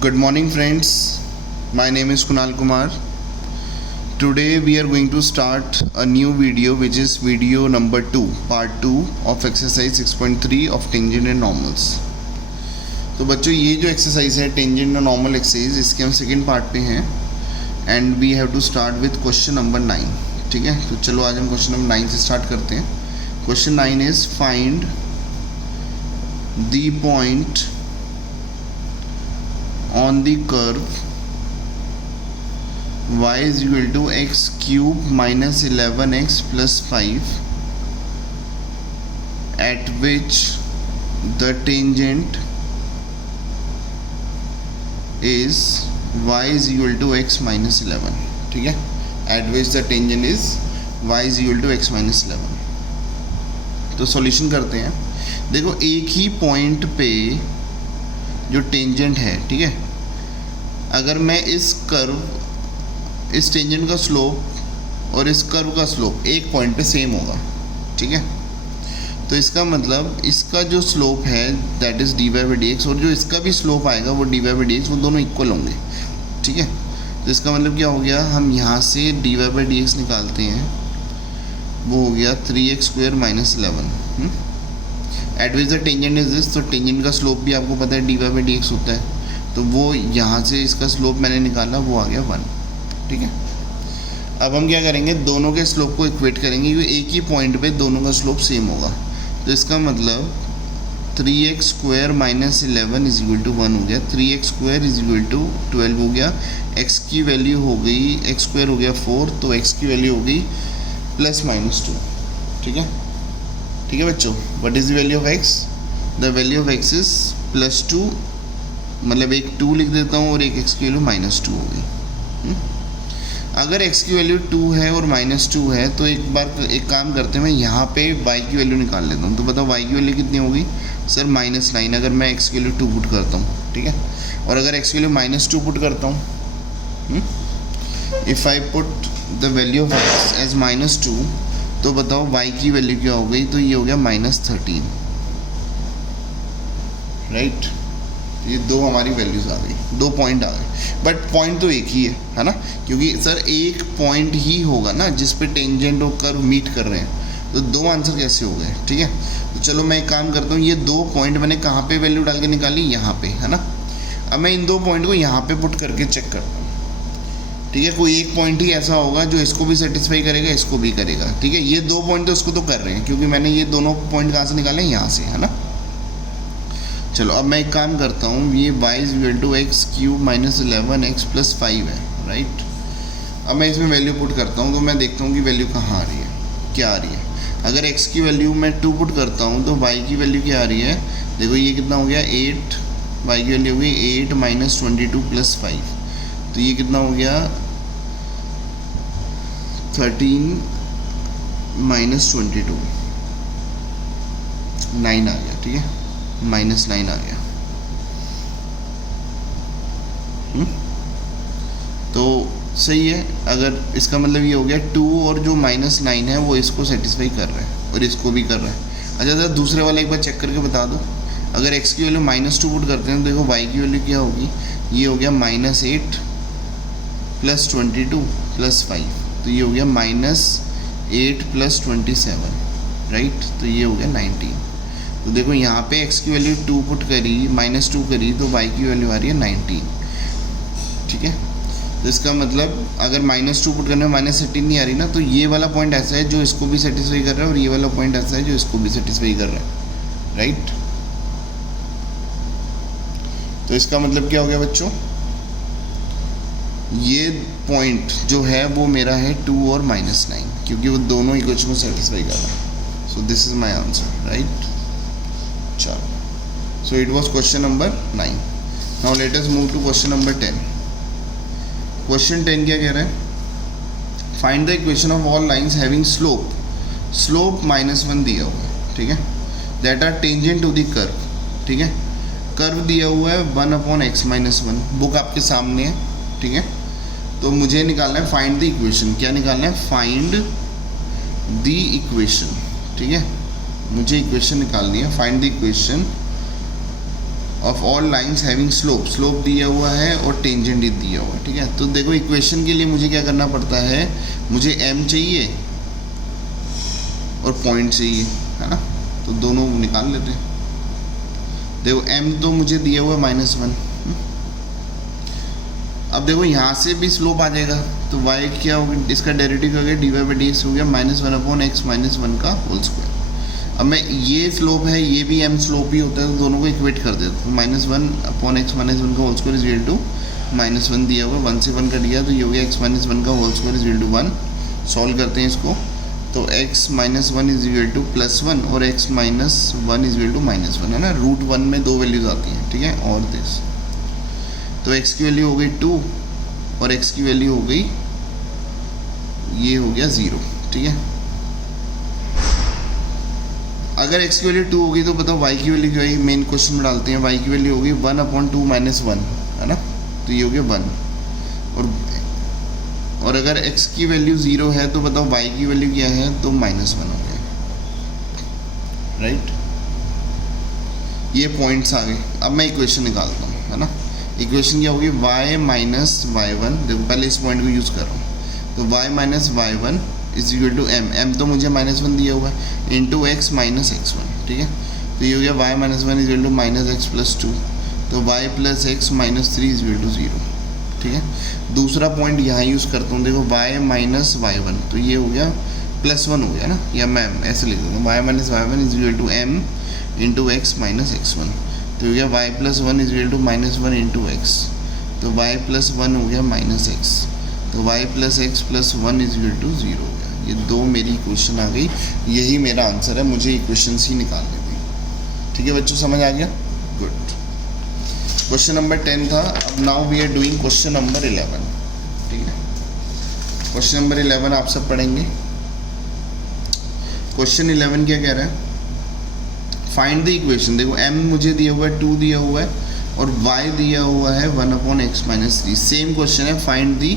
Good morning, friends. My name is Kunal Kumar. Today we are going to start a new video, which is video number 2, part 2 of exercise 6.3 of tangent and normals. तो बच्चों ये जो exercise है tangent और normal exercise, इसके हम second part पे हैं and we have to start with question number 9. ठीक है, तो चलो आज हम क्वेश्चन नंबर 9 से स्टार्ट करते हैं. Question 9 is find the point on the curve y is equal to x cube minus 11x plus 5 at which the tangent is y is equal to x minus 11. ठीक है, at which the tangent is y is equal to x minus 11. तो solution करते हैं. देखो एक ही point पे जो tangent है, ठीक है, अगर मैं इस टेंजेंट का स्लोप और इस कर्व का स्लोप एक पॉइंट पे सेम होगा, ठीक है, तो इसका मतलब इसका जो स्लोप है that is dy by d x और जो इसका भी स्लोप आएगा वो dy बाई डी एक्स, वो दोनों इक्वल होंगे. ठीक है, तो इसका मतलब क्या हो गया, हम यहाँ से dy बाई डी एक्स निकालते हैं, वो हो गया 3x square minus 11. Eight which the tangent is this, तो टेंजेंट का स्लोप भी आपको पता है dy बाई डी एक्स होता है, तो वो यहाँ से इसका स्लोप मैंने निकाला, वो आ गया 1. ठीक है, अब हम क्या करेंगे, दोनों के स्लोप को इक्वेट करेंगे क्योंकि एक ही पॉइंट पे दोनों का स्लोप सेम होगा. तो इसका मतलब 3x square minus 11 is equal to 1 हो गया, 3x square is equal to 12 हो गया, x की वैल्यू हो गई, x स्क्वायर हो गया 4, तो x की वैल्यू हो गई प्लस माइनस 2. ठीक है, ठीक है बच्चों, what is the value of x? The value of x is plus 2, मतलब एक 2 लिख देता हूँ और एक x की वैल्यू माइनस 2 हो गई. अगर x की वैल्यू 2 है और माइनस 2 है तो एक काम करते हैं, मैं यहाँ पे y की वैल्यू निकाल लेता हूँ. तो बताओ y की वैल्यू कितनी होगी सर? -9. अगर मैं x की वैल्यू 2 पुट करता हूँ, ठीक है, और अगर x की वैल्यू -2 पुट करता हूँ, if I put the value of x as -2, तो बताओ y की वैल्यू क्या हो गई? तो ये हो गया -13. राइट, ये दो हमारी वैल्यूज़ आ गई, 2 पॉइंट आ गए, बट पॉइंट तो एक ही है ना, क्योंकि सर एक पॉइंट ही होगा ना जिस पे टेंजेंट और कर्व मीट कर रहे हैं, तो 2 आंसर कैसे हो गए? ठीक है, तो चलो मैं एक काम करता हूँ, ये 2 पॉइंट मैंने कहाँ पे वैल्यू डाल के निकाली? यहाँ पे, है ना. अब मैं इन 2 पॉइंट को यहाँ पे पुट करके चेक करता हूँ. ठीक है, कोई एक पॉइंट ही ऐसा होगा जो इसको भी सेटिस्फाई करेगा, इसको भी करेगा. ठीक है, ये 2 पॉइंट तो इसको तो कर रहे हैं क्योंकि मैंने ये दोनों पॉइंट कहाँ से निकाले? यहाँ से, है ना. चलो अब मैं एक काम करता हूँ, ये y is equal to x cube minus 11x plus 5 है, राइट. अब मैं इसमें वैल्यू पुट करता हूँ तो मैं देखता हूँ कि वैल्यू कहाँ आ रही है, क्या आ रही है. अगर x की वैल्यू मैं 2 पुट करता हूँ तो y की वैल्यू क्या आ रही है? देखो ये कितना हो गया 8, y की वैल्यू हो गई 8 माइनस 22 प्लस 5, तो ये कितना हो गया 13 माइनस 22, 9 आ गया. ठीक है, -9 आ गया. तो सही है. अगर इसका मतलब ये हो गया 2 और जो -9 है वो इसको सेटिस्फाई कर रहा है और इसको भी कर रहा है. अच्छा सर दूसरे वाला एक बार चेक करके बता दो. अगर x की वैल्यू -2 पुट करते हैं तो देखो y की वैल्यू क्या होगी? ये हो गया -8 प्लस 22 प्लस 5, तो ये हो गया -8 प्लस 27, राइट. तो ये हो गया 19. तो देखो यहाँ पे x की वैल्यू 2 पुट करी, -2 करी, तो y की वैल्यू आ रही है 19. ठीक है, तो इसका मतलब अगर -2 पुट करने में -18 नहीं आ रही ना, तो ये वाला पॉइंट ऐसा है जो इसको भी सेटिस्फाई कर रहा है और ये वाला पॉइंट ऐसा है जो इसको भी सेटिस्फाई कर रहा है, राइट. तो इसका मतलब क्या हो गया बच्चों? ये पॉइंट जो है वो मेरा है 2 और -9, क्योंकि वो दोनों इक्वेशन को सेटिस्फाई कर रहा है. So this is my answer, right. चलो, so it was question number 9. Now let us move to question number 10. Question 10 क्या कह रहा है? Find the equation of all lines having slope -1 दिया हुआ है, ठीक है, that are tangent to the curve. ठीक है, कर्व दिया हुआ है 1/x-1. बुक आपके सामने है, ठीक है. तो मुझे निकालना है फाइंड द इक्वेशन. क्या निकालना है? Find the equation. ठीक है, मुझे इक्वेशन निकालनी है. Find the equation of all lines having slope, slope दिया हुआ है और टेंजेंट दिया हुआ है, ठीक है। तो देखो इक्वेशन के लिए मुझे क्या करना पड़ता है, मुझे m चाहिए और पॉइंट चाहिए, है ना। तो दोनों निकाल लेते हैं। देखो m तो मुझे दिया हुआ है -1। अब देखो यहाँ से भी स्लोप आ जाएगा, तो y क्या होगा, इसका डेरिवेटिव हो गया dy/dx हो गया -1/x-1 का होल स्क्वायर। अब मैं ये स्लोप है, ये भी m स्लोप ही होता है, तो दोनों को इक्वेट कर देता हूँ। -1/x-1 का whole square is equal to -1 दिया हुआ, 1 से 1 कट गया, तो ये हो गया x-1 का whole square is equal to 1। Solve करते हैं इसको, तो x-1 इज इक्वल टू +1 और x-1 इज इक्वल टू -1, है ना। √1 में दो वैल्यूज आती हैं, ठीक है। और दिस, तो x की वैल्यू हो गई 2 और x की वैल्यू हो गई, ये हो गया 0, ठीक है। अगर x की वैल्यू 2 होगी तो बताओ y की वैल्यू क्या है, मेन क्वेश्चन में डालते हैं। y की वैल्यू होगी 1/2 - 1, है ना, तो ये हो गया 1। और अगर x की वैल्यू 0 है तो बताओ y की वैल्यू क्या है, तो -1 हो गया, राइट। ये पॉइंट्स आ गए। अब मैं इक्वेशन निकालता हूँ, है ना। इक्वेशन क्या होगी, y माइनस y1, देखो पहले इस पॉइंट को यूज़ कर रहा हूँ, तो y minus y1 is equal to m तो मुझे -1 दिया हुआ है, इंटू x माइनस x1, ठीक है। तो ये हो गया y minus 1 is equal to -x+2, तो y plus x minus 3 is equal to 0, ठीक है। दूसरा पॉइंट यहाँ यूज़ करता हूँ, देखो y माइनस y1, तो ये हो गया +1 हो गया ना, या मैं ऐसे लिख देता हूँ, y minus y1 is equal to m into x minus x1, तो हो गया y plus 1 is equal to -1 into x, तो y प्लस 1 हो गया -x, तो y plus x plus 1 is equal to 0 हो गया। ये दो मेरी इक्वेशन आ गई, यही मेरा आंसर है, मुझे इक्वेशंस ही निकालनी थी, ठीक है बच्चों, समझ आ गया, गुड। क्वेश्चन नंबर 10 था। अब now we are doing question number 11, ठीक है। क्वेश्चन नंबर 11 आप सब पढ़ेंगे। क्वेश्चन 11 क्या कह रहा है, फाइंड द इक्वेशन। देखो m मुझे दिया हुआ है 2 दिया हुआ है और y दिया हुआ है 1/x-3। सेम क्वेश्चन है, फाइंड द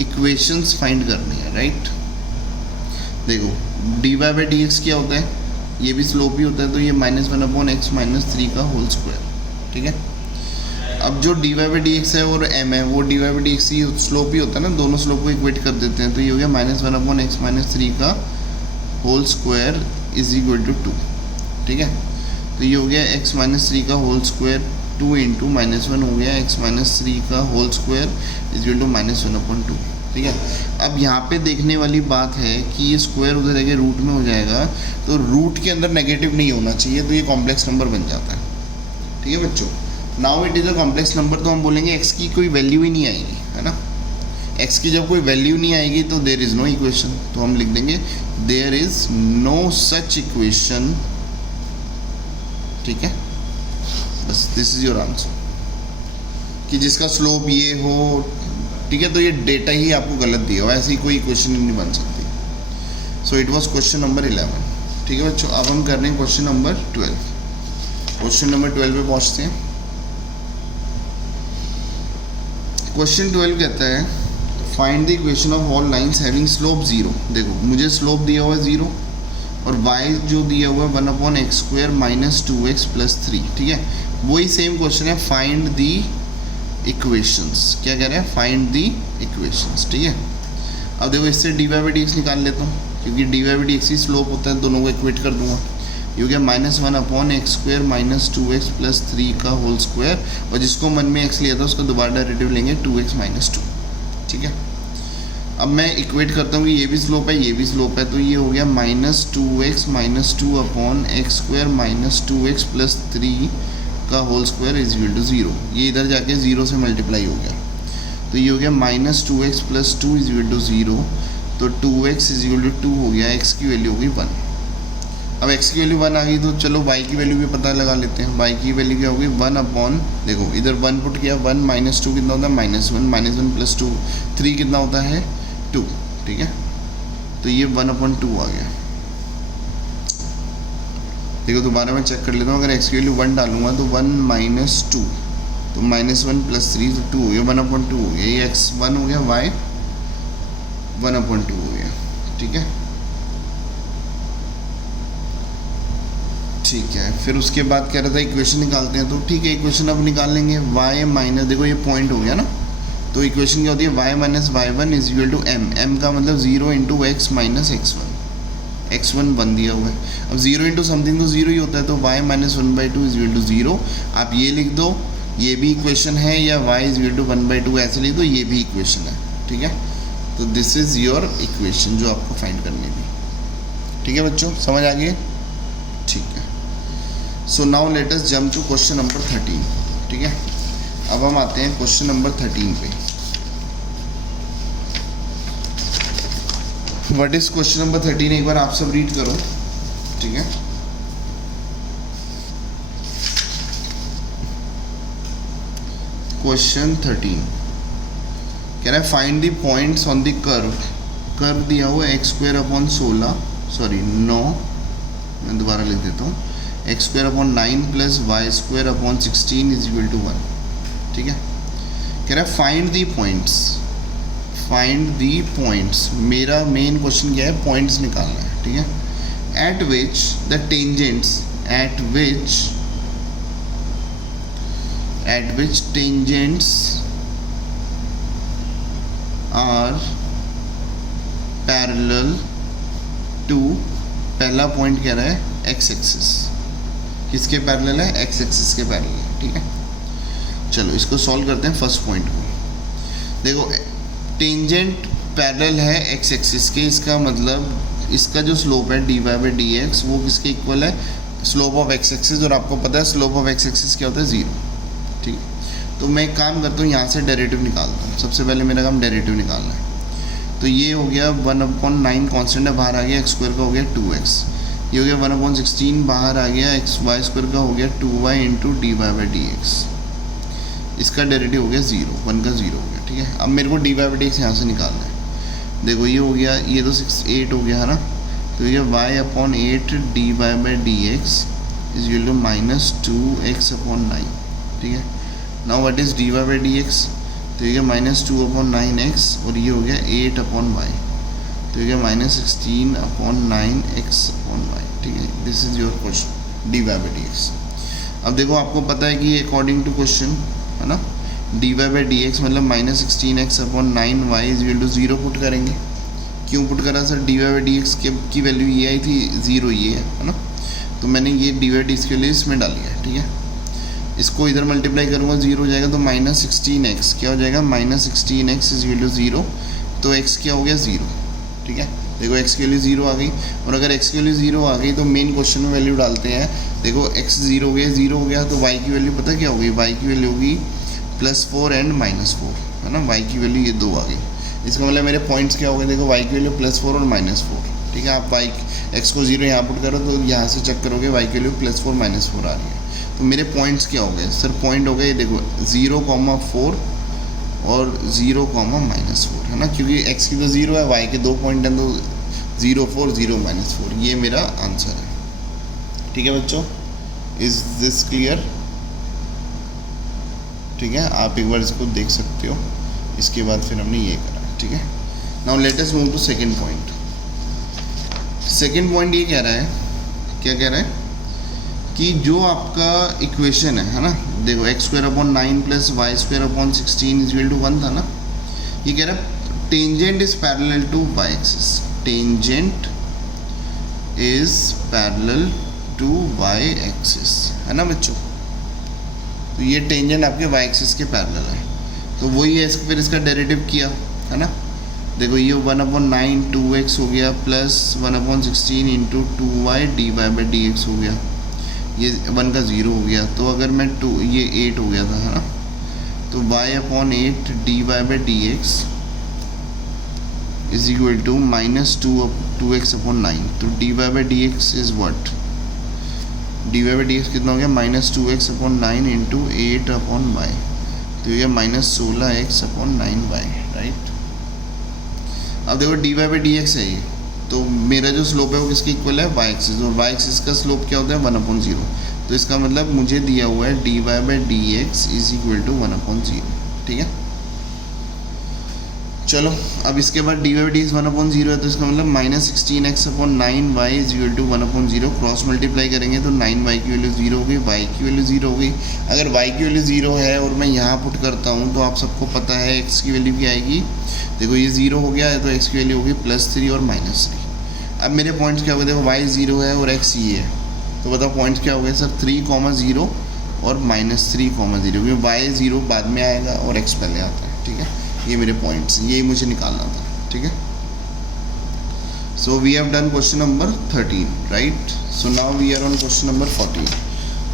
इक्वेशंस फाइंड करनी है, राइट। देखो dy/dx क्या होता है, ये भी स्लोप ही होता है, तो ये -1/x-3 का होल स्क्वायर, ठीक है। अब जो dy/dx है और m है, वो dy/dx ही स्लोप ही होता है ना, दोनों स्लोप को इक्वेट कर देते हैं, तो ये हो गया -1/x-3 का whole square is equal to 2, ठीक है। तो ये हो गया x-3 का होल स्क्वायर, 2 इंटू -1 हो गया x-3 का whole square is equal to -1/2, ठीक है। अब यहाँ पे देखने वाली बात है कि ये स्क्वायर उधर है, रूट में हो जाएगा, तो रूट के अंदर नेगेटिव नहीं होना चाहिए, तो ये कॉम्प्लेक्स नंबर बन जाता है, ठीक है बच्चों। Now it is a complex number, तो हम बोलेंगे x की कोई वैल्यू ही नहीं आएगी, है ना। x की जब कोई वैल्यू नहीं आएगी तो देयर इज़ नो इक्वेशन, तो हम लिख देंगे there is no such equation, ठीक है। बस दिस इज़ योर आंसर, कि जिसका स्लोप ये हो, ठीक है। तो ये डेटा ही आपको गलत दिया हुआ, ऐसी कोई इक्वेशन नहीं बन सकती। So it was question number 11, ठीक है बच्चों। अब हम कर रहे हैं क्वेश्चन नंबर 12। क्वेश्चन नंबर 12 पे पहुंचते हैं। क्वेश्चन 12 कहता है find the equation of all lines having slope 0। देखो मुझे स्लोप दिया हुआ है 0 और y जो दिया हुआ है 1/x² माइनस 2x प्लस 3, ठीक है। वही सेम क्वेश्चन है, फाइंड दी इक्वेशंस। क्या कह रहे हैं, फाइंड दी इक्वेशंस, ठीक है। अब देखो इससे dy/dx निकाल लेता हूँ, क्योंकि dy/dx ही स्लोप होता है, दोनों को इक्वेट कर दूंगा। ये हो गया -1/x² माइनस 2x प्लस 3 का होल स्क्वायर, और जिसको मन में x लिया था उसको दोबारा डेरिवेटिव लेंगे 2x माइनस 2, ठीक है। अब मैं इक्वेट करता हूँ कि ये भी स्लोप है, ये भी स्लोप है, तो ये हो गया -2x minus 2/x² minus 2x plus 3 का whole square is equal to 0। ये इधर जाके 0 से मल्टीप्लाई हो गया, तो ये हो गया -2x plus 2 is equal to 0, तो 2x इज इक्वल टू 2 हो गया, x की वैल्यू हो गई 1। अब x की वैल्यू 1 आ गई, तो चलो y की वैल्यू भी पता लगा लेते हैं। y की वैल्यू क्या होगी, 1/, देखो इधर 1 पुट किया, 1 माइनस 2 कितना होता है -1 प्लस 2, 3 कितना होता है 2, ठीक है। तो ये 1/2 आ गया। देखो दोबारा मैं चेक कर लेता हूँ, अगर x की वैल्यू 1 डालूंगा तो 1 माइनस 2, तो -1 प्लस 3 तो 2 हो गया, 1/2 हो गया। ये x 1 हो गया, y 1/2 हो गया, ठीक है। ठीक है, फिर उसके बाद कह रहा था इक्वेशन निकालते हैं, तो ठीक है इक्वेशन अब निकाल लेंगे। y माइनस, देखो ये पॉइंट हो गया ना, तो इक्वेशन क्या होती है, y minus y one is equal to m। m का मतलब 0 into x minus x1। x1 बन दिया हुआ है, अब 0 इंटू समथिंग तो 0 ही होता है, तो y minus 1/2 is equal to 0। आप ये लिख दो, ये भी इक्वेशन है, या y इज इक्वल टू 1/2 ऐसे लिख दो, ये भी इक्वेशन है। ठीक है, तो दिस इज़ योर इक्वेशन जो आपको फाइंड करनी थी। ठीक है बच्चों, समझ आ गई? ठीक है, so now let us jump to question number 13। ठीक है, अब हम आते हैं क्वेश्चन नंबर 13 पे। व्हाट इज क्वेश्चन नंबर 13, एक बार आप सब रीड करो। ठीक है, क्वेश्चन 13 कह रहा है find the points on the curve दिया हुआ है x² अपॉन 16, सॉरी 9, मैं दोबारा लिख देता हूँ, x² upon 9 plus y² upon 16 is equal to 1। ठीक है, कह रहा है फाइंड दी पॉइंट्स। मेरा मेन क्वेश्चन क्या है, पॉइंट्स निकालना है। ठीक है, at which the tangents are parallel to, पहला पॉइंट कह रहा है एक्स एक्सिस, किसके पैरेलल है, एक्स एक्सिस के पैरेलल है। ठीक है, चलो इसको सॉल्व करते हैं। फर्स्ट पॉइंट को देखो, टेंजेंट पैरेलल है एक्स एक्सिस के, इसका मतलब इसका जो स्लोप है dy/dx वो किसके इक्वल है, स्लोप ऑफ एक्स एक्सिस, और आपको पता है स्लोप ऑफ एक्स एक्सिस क्या होता है, 0। ठीक है, तो मैं एक काम करता हूँ, यहाँ से डेरिवेटिव निकालता हूँ। सबसे पहले मेरा काम डेरिवेटिव निकालना है, तो ये हो गया 1/9 कॉन्स्टेंट है, बाहर आ गया x² का हो गया 2x, ये हो गया 1/16 बाहर आ गया y² का हो गया 2y इंटू dy/dx, इसका डेरिवेटिव हो गया 0, 1 का 0 हो गया। ठीक है, अब मेरे को dy/dx यहाँ से निकालना है। देखो ये हो गया, ये तो 8 हो गया है ना, तो ये y/8 dy/dx is equal to minus 2x/9। ठीक है, नाउ व्हाट इज dy/dx, तो ये गया माइनस 2/9x, और ये हो गया 8/y, तो ये गया माइनस 16/9x/y। ठीक है, this is your question dy/dx। अब देखो आपको पता है कि अकॉर्डिंग टू क्वेश्चन है ना, dy/dx मतलब minus 16x/9y is equal to 0 put करेंगे। क्यों पुट करा सर, dy/dx की वैल्यू ये आई थी 0, ये है ना, तो मैंने ये dy/dx के लिए इसमें डाली है। ठीक है, इसको इधर मल्टीप्लाई करूँगा 0 हो जाएगा, तो माइनस 16x क्या हो जाएगा, minus 16x is equal to 0, तो x क्या हो गया 0। ठीक है, देखो x के लिए 0 आ गई, और अगर x के लिए 0 आ गई तो मेन क्वेश्चन में वैल्यू डालते हैं। देखो x 0 हो गया, तो y की वैल्यू पता क्या होगी, y की वैल्यू होगी +4 एंड -4, है ना, y की वैल्यू ये 2 आ गई। इसका मतलब मेरे पॉइंट्स क्या हो गए, देखो y की वैल्यू +4 और -4। ठीक है, आप x को 0 यहाँ पुट करो, तो यहाँ से चेक करोगे y की वैल्यू +4 -4 आ रही है। तो मेरे पॉइंट्स क्या हो गए सर, पॉइंट हो गए देखो 0,4 और 0,-4, है ना, क्योंकि x की तो 0 है, y के 2 पॉइंट हैं, तो 0, 4, 0, -4, ये मेरा आंसर है। ठीक है बच्चों, इज दिस क्लियर? ठीक है, आप एक बार इसको देख सकते हो, इसके बाद फिर हमने ये करा। ठीक है, now let us move to second point. Second point ये कह रहा है, क्या कह रहा है कि जो आपका इक्वेशन है ना, देखो x²/9 plus y²/16 is equal to 1 था ना, ये कह रहा है tangent is parallel to y axis, tangent is parallel to y axis, है ना बच्चों, तो ये टेंजेंट आपके y एक्सिस के पैरेलल है, तो वही है, फिर इसका डेरिवेटिव किया है ना। देखो ये 1/9 2x हो गया, प्लस 1/16 इंटू 2y dy/dx हो गया, ये 1 का 0 हो गया, तो अगर मैं ये 8 हो गया था, है ना, तो y/8 dy/dx is equal to minus 2x/9, तो dy/dx इज व्हाट, dy/dx कितना हो गया, माइनस 2x/9 इंटू 8/y, तो ये माइनस 16x/9y, राइट। अब देखो dy/dx है ये, तो मेरा जो स्लोप है वो किसके इक्वल है, y एक्सिस, और y एक्सिस का स्लोप क्या होता है 1/0, तो इसका मतलब मुझे दिया हुआ है dy/dx इज इक्वल टू 1/0। ठीक है, चलो अब इसके बाद डी वाई डी एक्स 1/0 है, तो इसका मतलब -16x/9y is equal to 1/0। Cross multiply करेंगे तो 9y की वैल्यू 0 हो गई, y की वैल्यू 0 हो गई। अगर y की वैल्यू 0 है और मैं यहाँ पुट करता हूँ तो आप सबको पता है x की वैल्यू क्या आएगी। देखो ये 0 हो गया है तो x की वैल्यू होगी +3 और -3। अब मेरे पॉइंट्स क्या हो गए, देखो y 0 है और x ये है, तो बताओ पॉइंट्स क्या हो गए सर, 3,0 और -3,0, क्योंकि y 0 बाद में आएगा और x पहले आता है। ठीक है, ये मेरे पॉइंट्स, ये मुझे निकालना था। ठीक है, so we have done question number 13, right. So now we are on question number 14।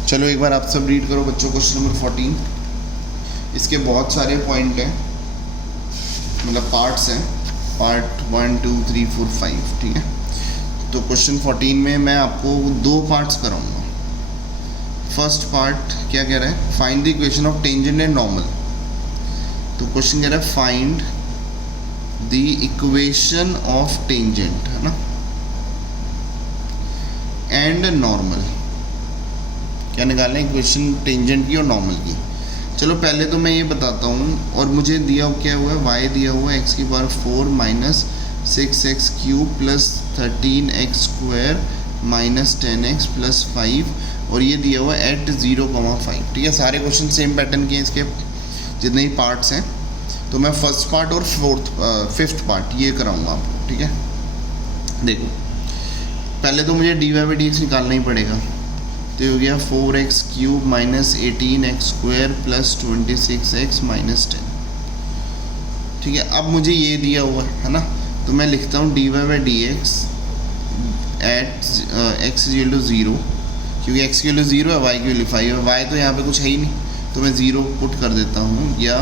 चलो एक बार आप सब रीड करो बच्चों क्वेश्चन नंबर 14। इसके बहुत सारे पॉइंट हैं, मतलब पार्ट्स हैं, पार्ट 1 2 3 4 5। ठीक है, तो क्वेश्चन 14 में मैं आपको 2 पार्ट्स कराऊंगा। फर्स्ट पार्ट क्या कह रहा है, find the equation of tangent and normal. तो क्वेश्चन कह रहा है find the equation of tangent, है ना, एंड नॉर्मल। क्या निकालना है, इक्वेशन टेंजेंट की और नॉर्मल की। चलो पहले तो मैं ये बताता हूँ, और मुझे दिया क्या हुआ है, y दिया हुआ है x⁴ -6x³ + 13x² -10x + 5, और ये दिया हुआ है @0,5। ठीक है, सारे क्वेश्चन सेम पैटर्न के हैं, इसके जितने ही पार्ट्स हैं। तो मैं फर्स्ट पार्ट और फिफ्थ पार्ट ये कराऊंगा आपको। ठीक है, देखो पहले तो मुझे dy/dx निकालना ही पड़ेगा। तो ये हो गया 4x³ -18x² + 26x -10। ठीक है, अब मुझे ये दिया हुआ है ना, तो मैं लिखता हूँ dy/dx x = 0, क्योंकि x की वैल्यू 0 है, y की वैल्यू 5 है। y तो यहाँ पे कुछ है ही नहीं, तो मैं 0 पुट कर देता हूँ, या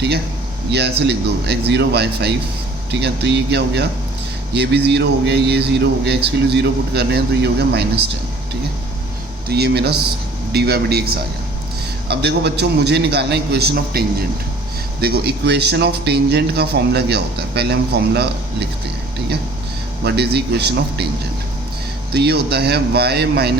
ठीक है, या ऐसे लिख दो x0 y 5। ठीक है, तो ये क्या हो गया, ये भी 0 हो गया, ये 0 हो गया, x की वैल्यू 0 पुट कर रहे हैं तो ये हो गया -10। ठीक है, तो ये मेरा dy/dx आ गया। अब देखो बच्चों, मुझे निकालना है इक्वेशन ऑफ टेंजेंट। देखो इक्वेशन ऑफ टेंजेंट का फॉर्मूला क्या होता है, पहले हम फॉर्मूला लिखते हैं। ठीक है, what is the equation of tangent. तो ये होता है y - y1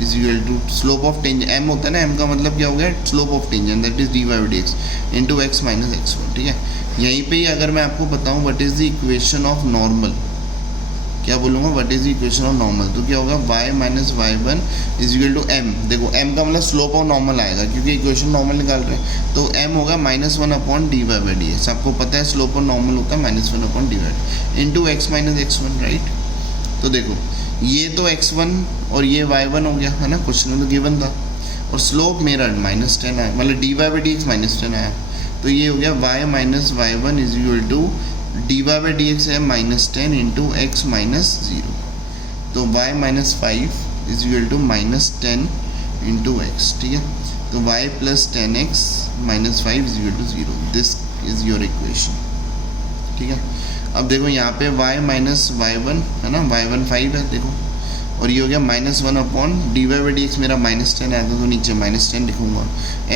is equal to slope of tangent, m होता है ना, m का मतलब क्या हो गया, slope of tangent, that is dy/dx into x - x1। ठीक है, यहीं पे ही अगर मैं आपको बताऊं what is the equation of normal, क्या बोलूँगा, what is the equation of normal, तो क्या होगा y - y1 is equal to m। देखो m का मतलब स्लोप ऑफ नॉर्मल आएगा, क्योंकि इक्वेशन नॉर्मल निकाल रहे हैं, तो m होगा -1/dy/dx। आपको पता है स्लोप ऑफ नॉर्मल होता है -1/dy into x - x1, right. तो देखो ये तो x1 और ये y1 हो गया, है ना, क्वेश्चन में तो गिवन था, और स्लोप मेरा -10 आया, मतलब dy/dx -10 आया, तो ये हो गया y - y1 is equal to dy/dx है -10 इंटू x - 0, तो y - 5 is equal to -10 into x। ठीक है, तो y + 10x - 5 is equal to 0, this is your equation. ठीक है, अब देखो यहाँ पे y - y1 है ना, y1 5 है देखो, और ये हो गया -1/dy/dx, मेरा -10 आया था तो नीचे -10 लिखूँगा,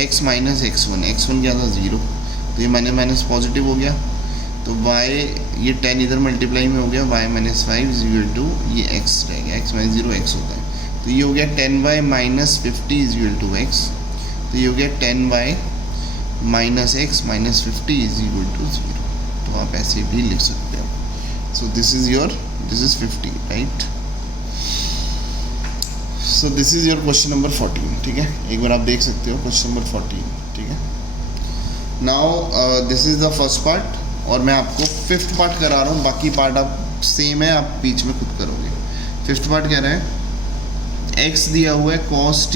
x - x1, x1 क्या था 0, तो ये माइनस पॉजिटिव हो गया, तो y ये 10 इधर मल्टीप्लाई में हो गया, y - 5 इज इक्वल टू ये x रह गया, x - 0 x होता है, तो ये हो गया 10y - 50 is equal to x, तो ये हो गया 10y - x - 50 is equal to 0। तो आप ऐसे भी लिख सकते हो। सो this is 50, right. So this is your question number 14। ठीक है, एक बार आप देख सकते हो क्वेश्चन नंबर 14। ठीक है, now this is the first part, और मैं आपको फिफ्थ पार्ट करा रहा हूँ, बाकी पार्ट आप सेम है, आप बीच में खुद करोगे। फिफ्थ पार्ट कह रहा है x दिया हुआ है cos t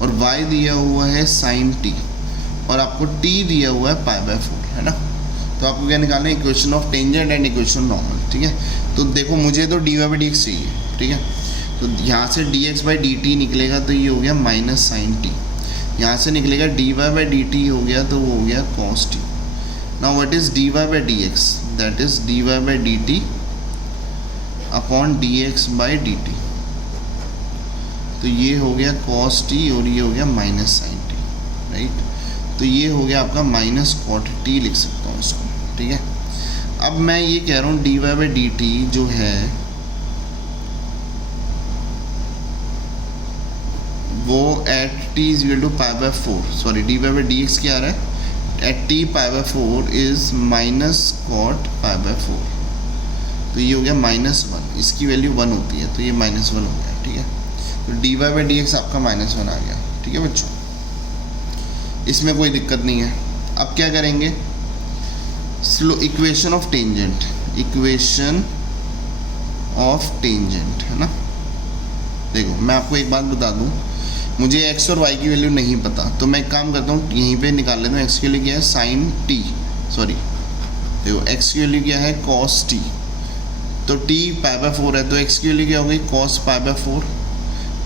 और y दिया हुआ है sin t, और आपको t दिया हुआ है π/4, है ना। तो आपको क्या निकालना है, equation of tangent and equation normal. ठीक है, तो देखो मुझे तो dy/dx चाहिए। ठीक है, तो यहाँ से dx/dt निकलेगा तो ये हो गया -sin t, यहाँ से निकलेगा dy/dt हो गया तो वो हो गया cos t। Now what is dy/dx, that is dy/dt upon dx/dt, तो ये हो गया cos t और ये हो गया -sin t, राइट। तो ये हो गया आपका -cot t, लिख सकता हूँ इसको। ठीक है, अब मैं ये कह रहा हूँ dy/dt जो है वो at t is equal to π/4, sorry dy/dx क्या आ रहा है, at t pi by 4 is minus cot pi by 4, तो ये हो गया -1, इसकी वैल्यू 1 होती है तो ये -1 हो गया, ठीक है। तो dy बाई डी एक्स आपका -1 आ गया, ठीक है बच्चों, इसमें कोई दिक्कत नहीं है। अब क्या करेंगे, slow equation of tangent, equation of tangent है ना। देखो मैं आपको एक बात बता दूं, मुझे x और y की वैल्यू नहीं पता, तो मैं एक काम करता हूँ यहीं पे निकाल लेता हूँ। x की वैल्यू क्या है साइन टी, सॉरी देखो x की वैल्यू क्या है कॉस टी, तो t पाई बाय 4 है तो x की वैल्यू क्या हो गई कॉस पाई बाय 4,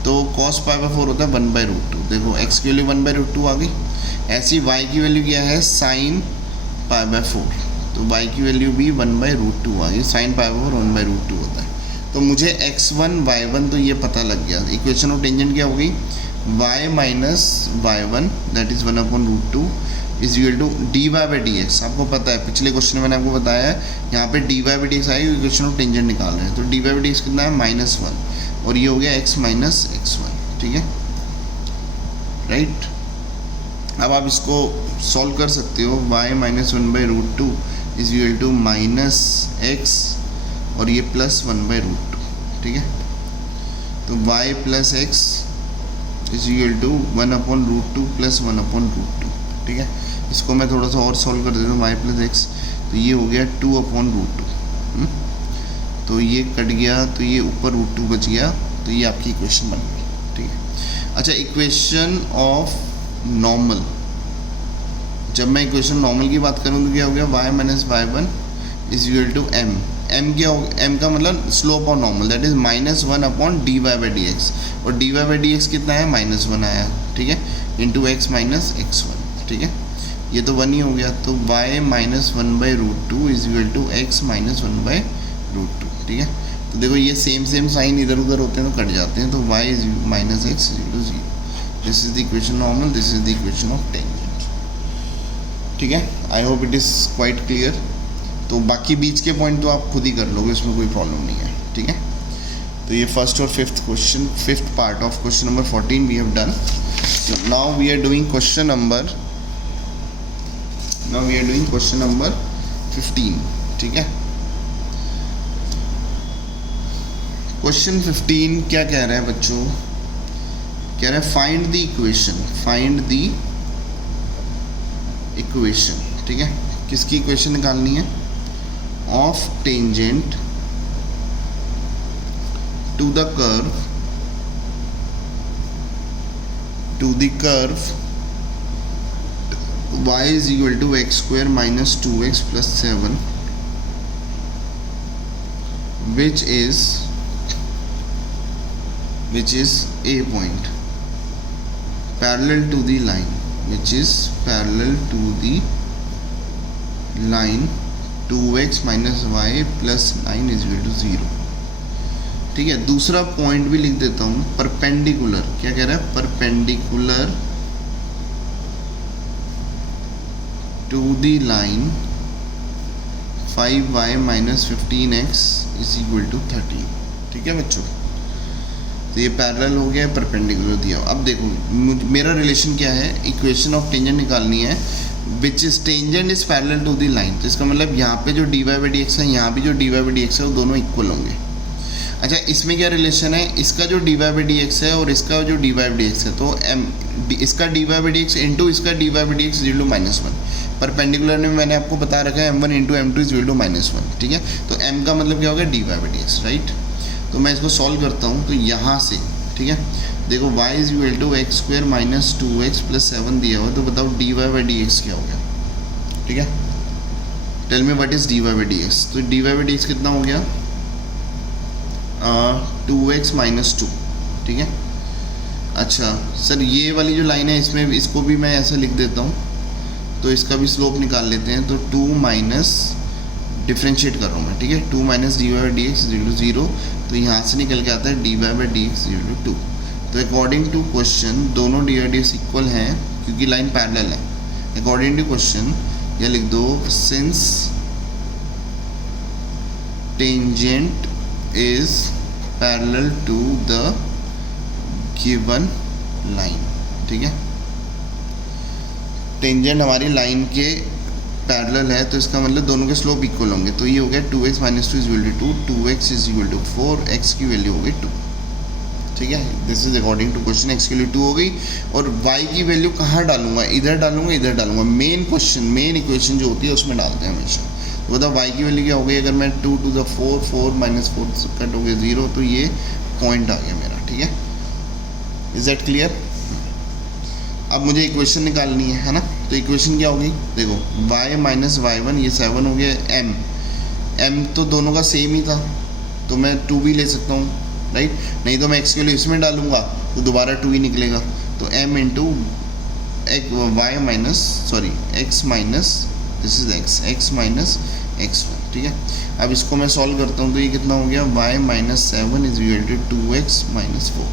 तो कॉस पाई बाय 4 होता है 1/√2, देखो x की वैल्यू 1/√2 आ गई। ऐसी y की वैल्यू क्या है साइन पाई बाय 4, तो y की वैल्यू भी 1/√2 आ गई, साइन पाई बाय 4 1/√2 होता है। तो मुझे x1 y1 तो ये पता लग गया। इक्वेशन ऑफ टेंजेंट क्या हो गई y minus y1 that is 1/√2 is equal to dy by d x. आपको पता है पिछले क्वेश्चन में मैंने आपको बताया है यहाँ पे dy by d x I, equation of tangent निकाल रहे हैं, तो dy बाई डी एक्स कितना है -1 और ये हो गया x माइनस x1, ठीक है राइट। अब आप इसको सॉल्व कर सकते हो, y minus 1/√2 is equal to -x और ये +1/√2, ठीक है। तो y plus x is equal to 1/√2 plus 1/√2, ठीक है। इसको मैं थोड़ा सा और सॉल्व कर देता हूँ, y प्लस x, तो ये हो गया 2/√2, तो ये कट गया तो ये ऊपर √2 बच गया, तो ये आपकी इक्वेशन बन गई, ठीक है। अच्छा इक्वेशन ऑफ नॉर्मल, जब मैं इक्वेशन नॉर्मल की बात करूँ तो क्या हो गया y minus y1 is equal to m क्या हो, m का मतलब slope of normal that is -1/dy by d x, और dy बाई डी एक्स कितना है -1 आया, ठीक है, इंटू x माइनस x1, ठीक है, ये तो 1 ही हो गया। तो y minus 1/√2 is equal to x minus 1/√2, ठीक है। तो देखो ये सेम साइन इधर उधर होते हैं तो कट जाते हैं, तो y is minus x is equal to 0। This is the equation normal, this is the equation of tangent, ठीक है। I hope it is quite clear. तो बाकी बीच के पॉइंट तो आप खुद ही कर लोगे, इसमें कोई प्रॉब्लम नहीं है, ठीक है। तो ये फर्स्ट और fifth part of question number 14 we have done. So now we are doing question number 15, ठीक है। क्वेश्चन 15 क्या कह रहा है बच्चों, कह रहा है फाइंड द इक्वेशन, ठीक है। किसकी इक्वेशन निकालनी है, of tangent to the curve y is equal to x square minus 2x plus 7 which is a point parallel to the line, which is parallel to the line 2x minus y plus 9 is equal to 0, ठीक है। दूसरा point भी लिख देता हूँ, perpendicular, क्या कह रहा है, perpendicular to the line 5y minus 15x is equal to 13, ठीक है बच्चों। तो ये पैरेलल हो गया, परपेंडिकुलर दिया। अब देखो मेरा रिलेशन क्या है, इक्वेशन ऑफ टेंजेंट निकालनी है, which is tangent is parallel to the line, तो इसका मतलब यहाँ पे जो dy बाई डी एक्स है, यहाँ भी जो dy बाई डी एक्स है, वो दोनों इक्वल होंगे। अच्छा इसमें क्या रिलेशन है, इसका जो dy बाई डी एक्स है और इसका जो dy बाई डी एक्स है, तो इसका dy by d x into इसका dy by d x is equal to -1। Perpendicular में मैंने आपको बता रखा है m1 into m2 is equal to -1, ठीक है। तो m का मतलब क्या होगा, dy by d x, right. तो मैं इसको सॉल्व करता हूँ, तो यहाँ से, ठीक है, देखो y is equal to x square minus 2x plus 7 दिया हुआ, तो बताओ dy बाई डी एक्स क्या हो गया, ठीक है। Tell me what is dy by d x, तो dy बाई डी एक्स कितना हो गया, 2x माइनस 2, ठीक है। अच्छा सर ये वाली जो लाइन है इसमें इसको भी मैं ऐसा लिख देता हूँ, तो इसका भी स्लोप निकाल लेते हैं। तो 2 माइनस डिफ्रेंशिएट कर रहा हूँ मैं, ठीक है, 2 minus dy by d x is 0, तो यहाँ से निकल के आता है dy by d x is 2। तो अकॉर्डिंग टू क्वेश्चन दोनों dy by d x equal हैं क्योंकि लाइन पैरेलल है। अकॉर्डिंग टू क्वेश्चन या लिख दो, since tangent is parallel to the given line, ठीक है। टेंजेंट हमारी लाइन के पैरेलल है, तो इसका मतलब दोनों के स्लोप इक्वल होंगे। तो ये हो गया 2x minus 2 is equal to 2, 2x is equal to 4, x की वैल्यू हो गई 2। ठीक है, this is according to question. x की वैल्यू 2 हो गई, और y की वैल्यू कहाँ डालूंगा, इधर डालूंगा, इधर डालूंगा। मेन क्वेश्चन, मेन इक्वेशन जो होती है उसमें डालते हैं हमेशा। तो बताओ y की वैल्यू क्या हो गई, अगर मैं 2 टू द 4, 4 माइनस 4 कट हो गया 0, तो ये पॉइंट आ गया मेरा। ठीक है, इज दैट क्लियर? अब मुझे इक्वेशन निकालनी है ना, तो इक्वेशन क्या होगी, देखो y माइनस y1, ये 7 हो गया, m तो दोनों का सेम ही था, तो मैं 2 भी ले सकता हूँ, राइट। नहीं तो मैं x के लिए इसमें डालूंगा तो दोबारा 2 ही निकलेगा। तो m into y minus sorry x minus this is x minus x1। ठीक है, अब इसको मैं सॉल्व करता हूँ, तो ये कितना हो गया, y minus 7 is equal to 2x माइनस 4।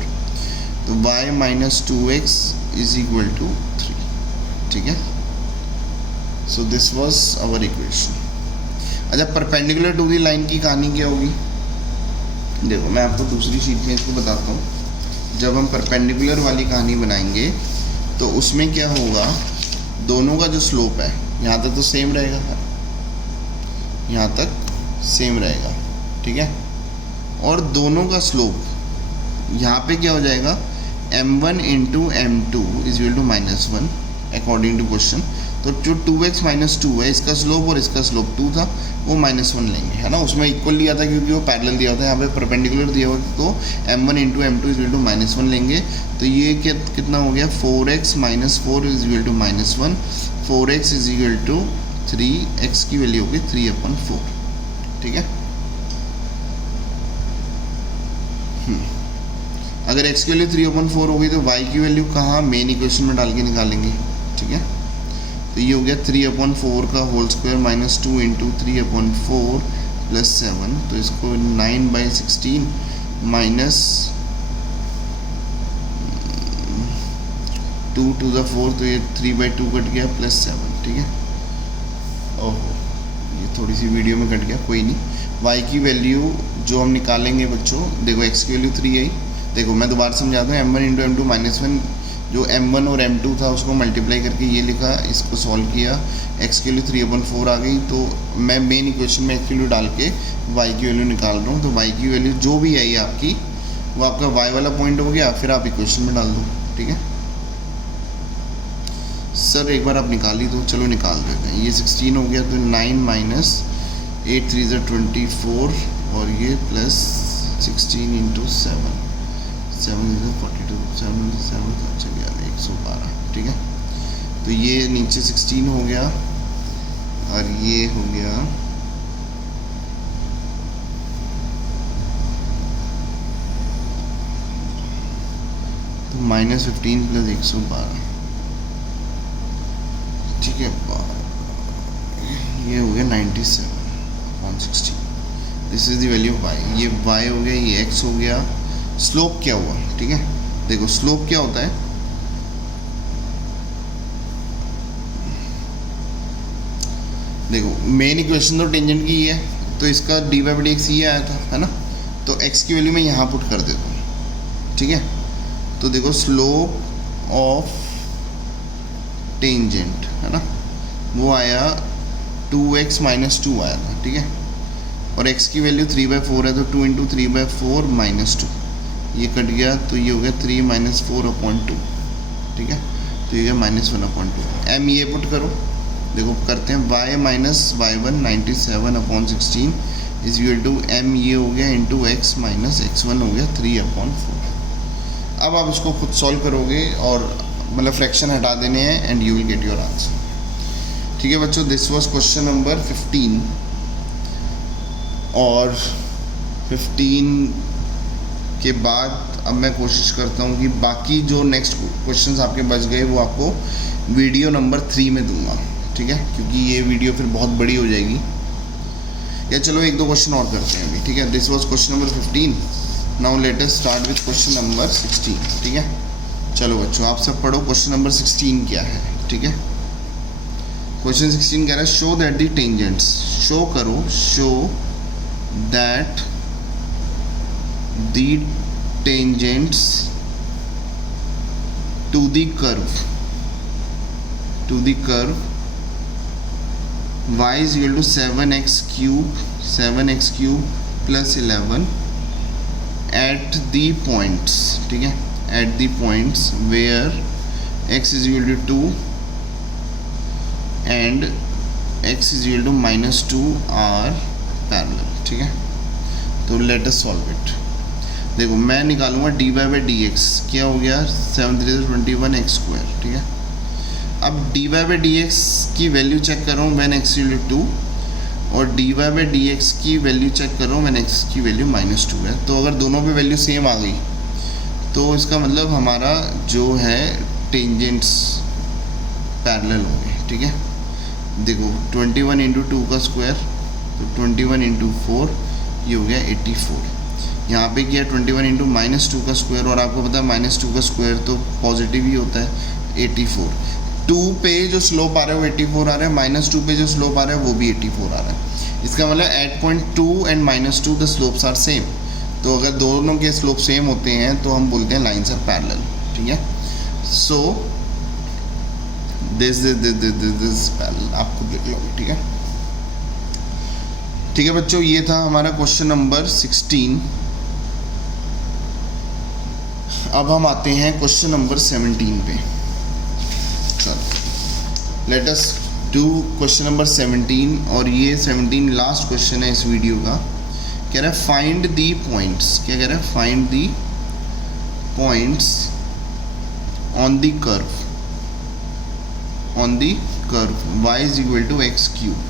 तो y minus 2x is equal to 3। ठीक है, so this was our equation. अच्छा, परपेंडिकुलर टू दी लाइन की कहानी क्या होगी, देखो मैं आपको दूसरी शीट में इसको बताता हूँ। जब हम परपेंडिकुलर वाली कहानी बनाएंगे तो उसमें क्या होगा, दोनों का जो स्लोप है यहाँ तक तो सेम रहेगा, यहाँ तक सेम रहेगा। ठीक है, और दोनों का स्लोप यहाँ पे क्या हो जाएगा, m1 into m2 is equal to -1 according to question. तो जो 2x माइनस 2 है, इसका स्लोप और इसका स्लोप 2 था, वो -1 लेंगे, है ना। उसमें इक्वल लिया था क्योंकि वो पैरेलल दिया होता है, यहाँ पे परपेंडिकुलर दिया होता तो m1 into m2 is equal to -1 लेंगे। तो ये कितना हो गया, 4x minus 4 is equal to -1, 4x is equal to 3, x की वैल्यू होगी 3/4। ठीक है, अगर x की वैल्यू 3/4 होगी तो y की वैल्यू कहाँ, मेन इक्वेशन में डाल के निकालेंगे। ठीक है, तो ये हो गया 3/4 का whole square minus 2 into 3/4 plus 7, तो इसको 9/16 माइनस 2 टू द 4, तो ये 3/2 कट गया प्लस 7। ठीक है, ओहो ये थोड़ी सी वीडियो में कट गया, कोई नहीं। y की वैल्यू जो हम निकालेंगे बच्चों, देखो x की वैल्यू 3 आई। देखो मैं दोबारा समझाता हूँ, m1 इंटू m2 -1, जो m1 और m2 था उसको मल्टीप्लाई करके ये लिखा, इसको सॉल्व किया, x की वैल्यू 3/4 आ गई। तो मैं मेन इक्वेशन में x की वैल्यू डाल के y की वैल्यू निकाल रहा हूँ। तो y की वैल्यू जो भी आई आपकी, वो आपका y वाला पॉइंट हो गया, फिर आप इक्वेशन में डाल दो। ठीक है सर, एक बार आप निकाल ही दो, चलो निकाल देते हैं। ये 16 हो गया, तो 9 माइनस 8 3 ज़ा 24, और ये प्लस 16 इंटू 7 42, 7 चलिए 112। ठीक है, तो ये नीचे 16 हो गया, और ये हो गया तो -15 प्लस 112। ठीक है, ये हो गया 97/16। This is the value of y। ये y हो गया, ये x हो गया। स्लोप क्या हुआ, ठीक है, देखो स्लोप क्या होता है, देखो मेन इक्वेशन तो टेंजेंट की है, तो इसका dy/dx ये आया था, है ना। तो x की वैल्यू मैं यहाँ पुट कर देता हूँ। ठीक है, तो देखो स्लोप ऑफ टेंजेंट, है ना, वो आया 2x माइनस 2 आया था। ठीक है, और x की वैल्यू 3/4 है, तो 2 इंटू 3/4 माइनस 2, ये कट गया, तो ये हो गया 3 माइनस 4/2। ठीक है, तो ये गया -1/2। m ये पुट करो, देखो करते हैं, y minus y1 97/16 is equal to m ये हो गया इंटू x माइनस x1 हो गया 3/4। अब आप इसको खुद सॉल्व करोगे, और मतलब फ्रैक्शन हटा देने हैं, and you will get your answer. ठीक है बच्चों, दिस वाज क्वेश्चन नंबर 15, और 15 के बाद अब मैं कोशिश करता हूँ कि बाकी जो नेक्स्ट क्वेश्चंस आपके बच गए वो आपको वीडियो नंबर 3 में दूंगा। ठीक है, क्योंकि ये वीडियो फिर बहुत बड़ी हो जाएगी। या चलो 1-2 क्वेश्चन और करते हैं अभी। ठीक है, this was question number 15, now let us start with question number 16। ठीक है, चलो बच्चों आप सब पढ़ो, क्वेश्चन नंबर 16 क्या है। ठीक है, क्वेश्चन 16 कह रहा है, show that the tangents, show करो, show that the tangents to the curve to the curve y is equal to 7x cube plus 11 at the points, ठीक है, at the points where x is equal to 2 and x is equal to -2 are parallel, ठीक है। तो let us solve it. देखो मैं निकालूंगा dy by d x, क्या हो गया 7 3 21 x स्क्वायर, ठीक है। अब dy बाई डी एक्स की वैल्यू चेक कर रहा हूँ व्हेन x इक्वल टू 2 और dy बाई डी एक्स की वैल्यू चेक कर रहा हूँ व्हेन x की वैल्यू -2 है। तो अगर दोनों पे वैल्यू सेम आ गई तो इसका मतलब हमारा जो है टेंजेंट्स पैरेलल होंगे, ठीक है। देखो 21 इंटू 2 का स्क्वायर तो 21 इंटू 4 ये हो गया 84। यहाँ पे किया 21 इंटू -2 का स्क्वायर और आपको पता है -2 का स्क्वायर तो पॉजिटिव ही होता है 84। 2 पे जो स्लोप आ रहा है वो 84 आ रहा है, -2 पे जो स्लोप आ रहा है वो भी 84 आ रहा है। इसका मतलब at point 2 and -2 the slopes are same. तो अगर दोनों के स्लोप सेम होते हैं तो हम बोलते हैं लाइन्स आर पैरेलल, ठीक है। सो दिस पैरेलल आपको देख लो, ठीक है। ठीक है बच्चों, ये था हमारा क्वेश्चन नंबर 16। अब हम आते हैं क्वेश्चन नंबर 17 पे। चलो let us do question number 17 और ये 17 लास्ट क्वेश्चन है इस वीडियो का। कह रहा है फाइंड दी पॉइंट्स, क्या कह रहा है, find the points on the curve y is equal to x cube,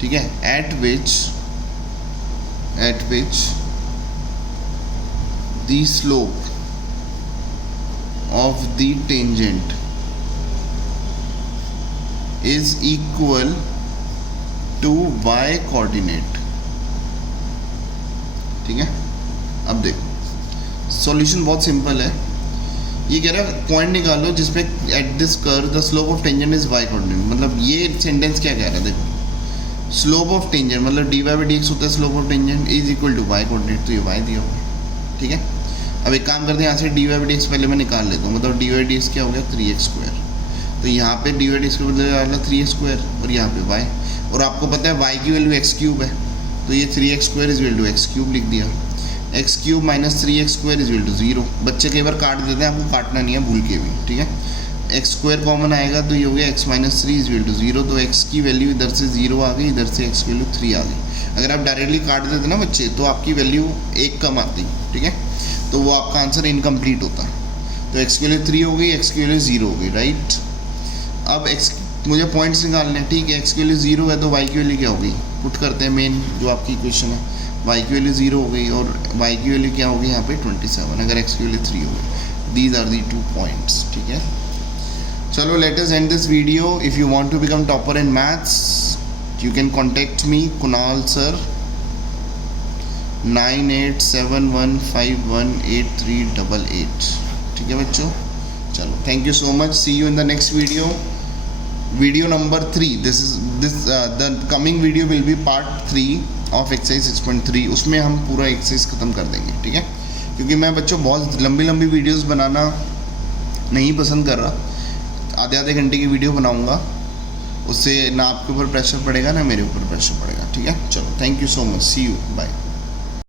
ठीक है, at which the slope of the tangent is equal to y coordinate, ठीक है। अब देखो सॉल्यूशन बहुत सिंपल है। ये कह रहा है पॉइंट निकालो जिसपे at this curve the slope of tangent is y coordinate. मतलब ये सेंटेंस क्या कह रहा है, देखो स्लोप ऑफ टेंजेंट मतलब dy बाई डी एक्स होता है slope of tangent is equal to y coordinate, तो ये y दिया हुआ, ठीक है। अब एक काम करते हैं, यहाँ से dy बाई डी एक्स पहले मैं निकाल लेता हूँ। मतलब dy बाई डी एक्स क्या हो गया 3x स्क्वायर, तो यहाँ पे dy बाई डी एक्स का बदले डाला 3x स्क्वायर और यहाँ पे y, और आपको पता है y की वैल्यू x क्यूब है तो ये 3x square is equal to x cube लिख दिया। x cube minus 3x square is equal to 0। बच्चे कई बार काट देते हैं, आपको काटना नहीं है भूल के भी, ठीक है। x स्क्वायर कॉमन आएगा तो ये हो गया x minus 3 is equal to 0। तो x की वैल्यू इधर से 0 आ गई, इधर से x की वैल्यू 3 आ गई। अगर आप डायरेक्टली काट देते ना बच्चे तो आपकी वैल्यू 1 कम आती, ठीक है, तो वो आपका आंसर इनकम्प्लीट होता। तो x की वैल्यू 3 हो गई, x की वैल्यू 0 हो गई, राइट। अब x मुझे पॉइंट्स निकालने हैं, ठीक है। x की वैल्यू 0 है तो y की वैल्यू क्या हो गई, पुट करते हैं मेन जो आपकी इक्वेशन है। y की वैल्यू 0 हो गई और y की वैल्यू क्या होगी यहाँ पे 27, अगर x की वैल्यू 3 हो गई। दीज आर दी 2 पॉइंट्स, ठीक है। चलो let us end this video. If you want to become topper in maths you can contact me Kunal sir 9871518388, ठीक है बच्चों। चलो thank you so much, see you in the next video number 3। This the coming video will be part 3 of exercise 6.3। उसमें हम पूरा exercise ख़त्म कर देंगे, ठीक है। क्योंकि मैं बच्चों बहुत लंबी वीडियोस बनाना नहीं पसंद कर रहा, आधे घंटे की वीडियो बनाऊंगा, उससे ना आपके ऊपर प्रेशर पड़ेगा ना मेरे ऊपर प्रेशर पड़ेगा, ठीक है। चलो thank you so much, see you, bye.